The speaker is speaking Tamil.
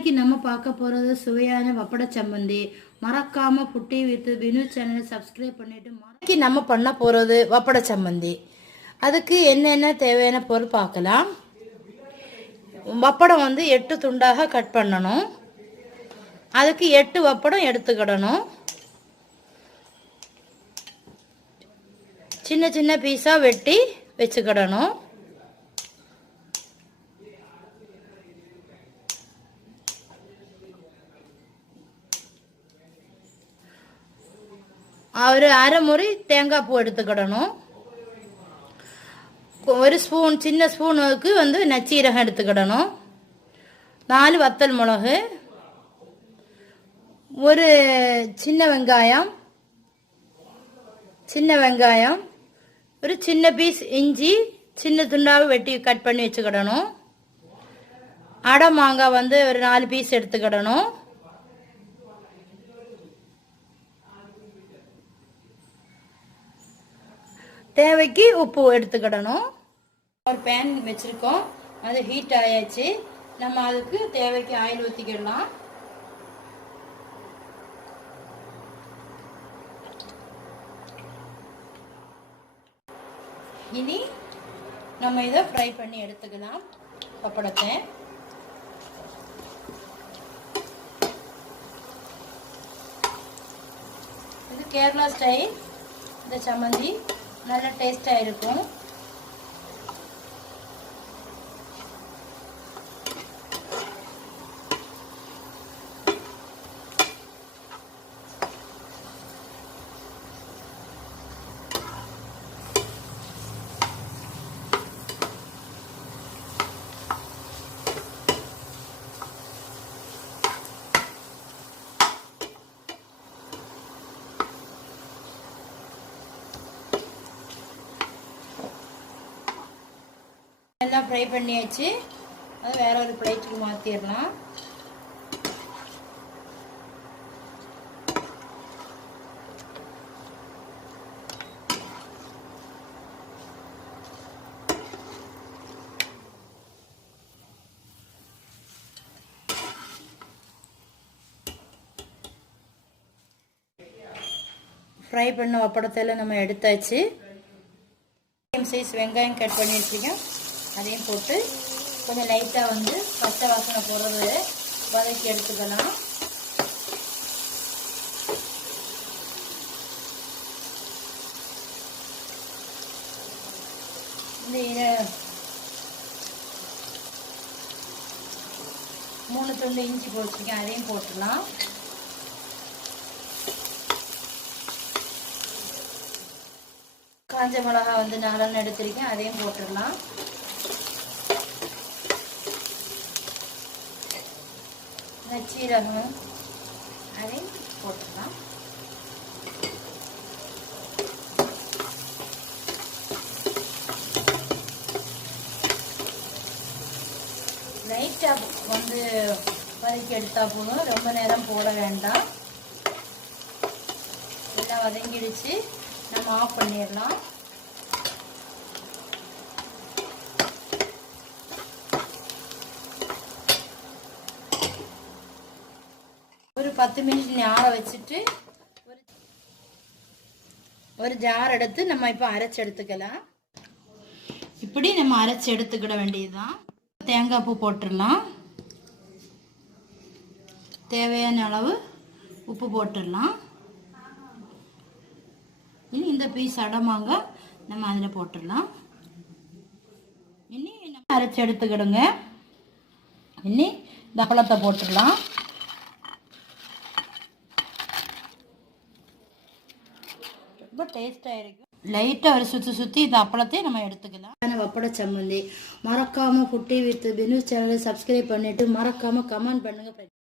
இன்னைக்கு நம்ம பார்க்க போகிறது சுவையான வப்பட சம்மந்தி. மறக்காம புட்டி வித் பினு சேனலை சப்ஸ்கிரைப் பண்ணிட்டு இன்னைக்கு நம்ம பண்ண போகிறது வப்பட சம்மந்தி. அதுக்கு என்னென்ன தேவையான பொருள் பார்க்கலாம். வப்படம் 8 துண்டாக கட் பண்ணணும். அதுக்கு 8 வப்படம் எடுத்துக்கிடணும். சின்ன சின்ன பீஸாக வெட்டி வச்சுக்கிடணும். ஒரு அரை முறை தேங்காய் பூ எடுத்துக்கிடணும். ஒரு ஸ்பூன் சின்ன ஸ்பூனுக்கு நச்சீரகம் எடுத்துக்கிடணும். 4 வத்தல் மிளகு, ஒரு சின்ன வெங்காயம், ஒரு சின்ன பீஸ் இஞ்சி சின்ன துண்டாவை வெட்டி கட் பண்ணி வச்சுக்கிடணும். அடை மாங்காய் ஒரு 4 பீஸ் எடுத்துக்கிடணும். தேவைக்கு உப்பு எடுத்துக்கிடணும். ஒரு பேன் வச்சுருக்கோம், அது ஹீட் ஆயாச்சு. நம்ம அதுக்கு தேவைக்கு ஆயில் ஊற்றிக்கிடலாம். இனி நம்ம இதை ஃப்ரை பண்ணி எடுத்துக்கலாம். பப்படத்தை இது கேரளா ஸ்டைல். இந்த சம்மந்தி நல்ல டேஸ்டாக இருக்கும். எல்லாம் ஃப்ரை பண்ணியாச்சு. அது வேற ஒரு பிளேட்டுக்கு மாற்றிடலாம். ஃப்ரை பண்ண வப்படத்தில் நம்ம எடுத்தாச்சு. சைஸ் வெங்காயம் கட் பண்ணி வச்சுருக்கோம், அதையும் போட்டு கொஞ்சம் லைட்டாக பச்சை வாசனை போடுறது வதக்கி எடுத்துக்கலாம். இந்த 3 துண்டு இஞ்சி போட்டுருக்கேன், அதையும் போட்டுடலாம். காஞ்ச மிளகா 4 எடுத்திருக்கேன், அதையும் போட்டுடலாம். நச்சீரகம் அதையும் போட்டுடலாம். லைட்டாக வதக்கி எடுத்தா போதும், ரொம்ப நேரம் போட வேண்டாம். எல்லாம் வதங்கிடுச்சு, நம்ம ஆஃப் பண்ணிடலாம். ஒரு 10 மினிட் ஆற வச்சுட்டு ஒரு ஜார் எடுத்து நம்ம இப்போ அரைச்சி எடுத்துக்கலாம். இப்படி நம்ம அரைச்சி எடுத்துக்கிட வேண்டியதுதான். தேங்காய் பூ போட்டுடலாம். தேவையான அளவு உப்பு போட்டுடலாம். இனி இந்த பீஸ் அடமாங்க நம்ம அதில் போட்டுடலாம். இனி நம்ம அரைச்சி எடுத்துக்கிடுங்க. இனி இந்த அப்பளத்தை போட்டுடலாம். ரொம்ப டேஸ்டாக இருக்கும். லைட்டாக ஒரு சுற்றி இந்த அப்பளத்தை நம்ம எடுத்துக்கலாம். வப்பட சம்மந்தி. மறக்காமல் புட்டி வித் பினு சேனலை சப்ஸ்கிரைப் பண்ணிவிட்டு மறக்காமல் கமெண்ட் பண்ணுங்கள்.